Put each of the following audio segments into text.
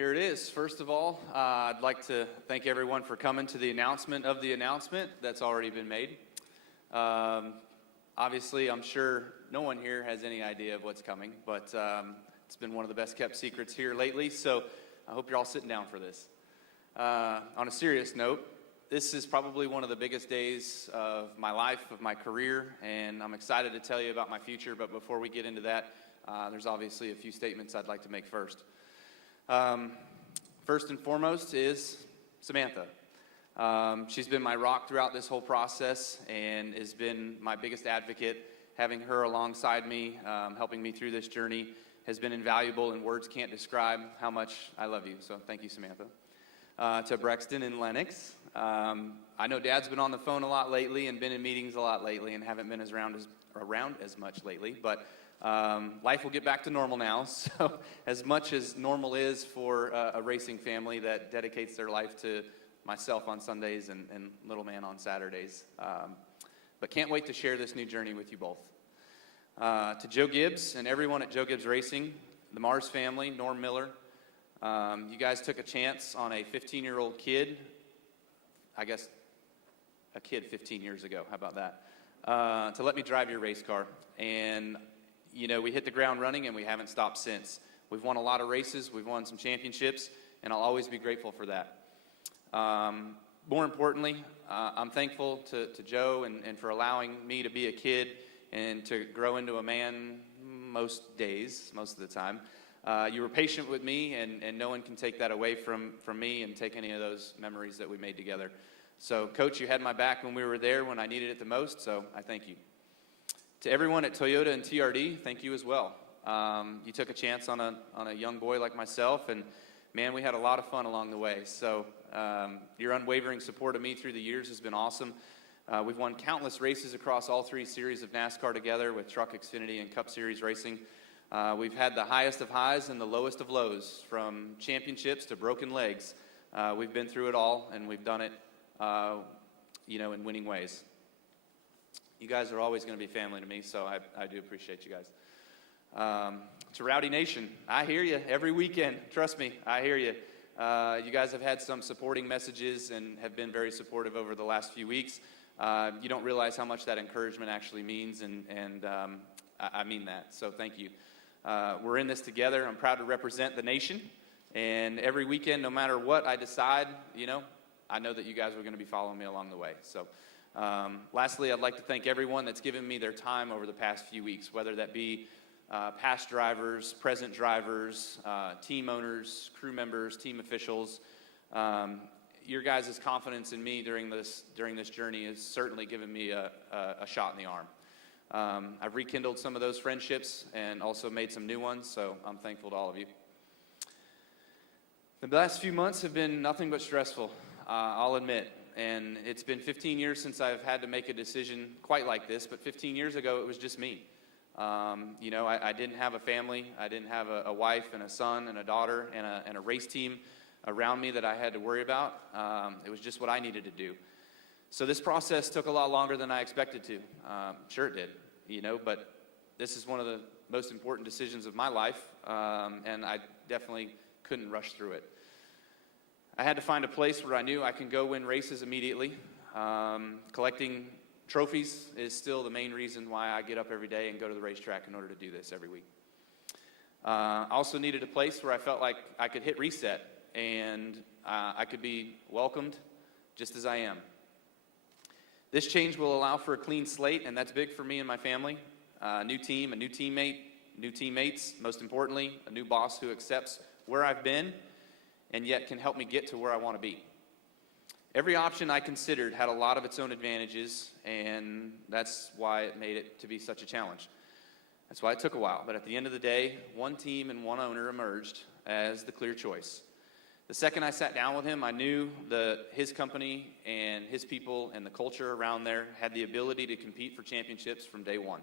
Here it is. First of all, I'd like to thank everyone for coming to the announcement of the announcement that's already been made. Obviously, I'm sure no one here has any idea of what's coming, but it's been one of the best kept secrets here lately, so I hope you're all sitting down for this. On a serious note, this is probably one of the biggest days of my life, of my career, and I'm excited to tell you about my future, but before we get into that, there's obviously a few statements I'd like to make first. First and foremost is Samantha. She's been my rock throughout this whole process and has been my biggest advocate. Having her alongside me, helping me through this journey has been invaluable, and words can't describe how much I love you. So thank you, Samantha. To Brexton and Lennox. I know Dad's been on the phone a lot lately and been in meetings a lot lately and haven't been around as much lately, but life will get back to normal now. So as much as normal is for a racing family that dedicates their life to myself on Sundays and little man on Saturdays. But can't wait to share this new journey with you both. To Joe Gibbs and everyone at Joe Gibbs Racing, the Mars family, Norm Miller, you guys took a chance on a 15-year-old kid, I guess a kid 15 years ago, how about that, to let me drive your race car. And you know, we hit the ground running and we haven't stopped since. We've won a lot of races, we've won some championships, and I'll always be grateful for that. More importantly, I'm thankful to Joe and for allowing me to be a kid and to grow into a man most days, most of the time. You were patient with me, and no one can take that away from me and take any of those memories that we made together. So, Coach, you had my back when we were there when I needed it the most, so I thank you. To everyone at Toyota and TRD, thank you as well. You took a chance on a young boy like myself, and man, we had a lot of fun along the way. So your unwavering support of me through the years has been awesome. We've won countless races across all three series of NASCAR together with Truck Xfinity and Cup Series racing. We've had the highest of highs and the lowest of lows, from championships to broken legs. We've been through it all, and we've done it, in winning ways. You guys are always going to be family to me, so I do appreciate you guys. To Rowdy Nation, I hear you every weekend. Trust me, I hear you. You guys have had some supporting messages and have been very supportive over the last few weeks. You don't realize how much that encouragement actually means, and I mean that, so thank you. We're in this together. I'm proud to represent the nation, and every weekend, no matter what I decide, I know that you guys are going to be following me along the way. So. Lastly, I'd like to thank everyone that's given me their time over the past few weeks, whether that be past drivers, present drivers, team owners, crew members, team officials. Your guys' confidence in me during this journey has certainly given me a shot in the arm. I've rekindled some of those friendships and also made some new ones, so I'm thankful to all of you. The last few months have been nothing but stressful, I'll admit. And it's been 15 years since I've had to make a decision quite like this, but 15 years ago it was just me. I didn't have a family. I didn't have a wife and a son and a daughter and a race team around me that I had to worry about. It was just what I needed to do. So this process took a lot longer than I expected to. Sure it did, but this is one of the most important decisions of my life, and I definitely couldn't rush through it. I had to find a place where I knew I can go win races immediately. Collecting trophies is still the main reason why I get up every day and go to the racetrack in order to do this every week. I also needed a place where I felt like I could hit reset and I could be welcomed just as I am. This change will allow for a clean slate, and that's big for me and my family. A new team, a new teammate, new teammates, most importantly, a new boss who accepts where I've been and yet can help me get to where I want to be. Every option I considered had a lot of its own advantages, and that's why it made it to be such a challenge. That's why it took a while, but at the end of the day, one team and one owner emerged as the clear choice. The second I sat down with him, I knew that his company and his people and the culture around there had the ability to compete for championships from day one.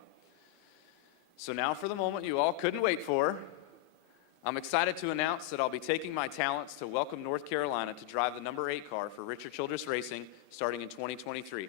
So now for the moment you all couldn't wait for, I'm excited to announce that I'll be taking my talents to Welcome, North Carolina to drive the number 8 car for Richard Childress Racing starting in 2023.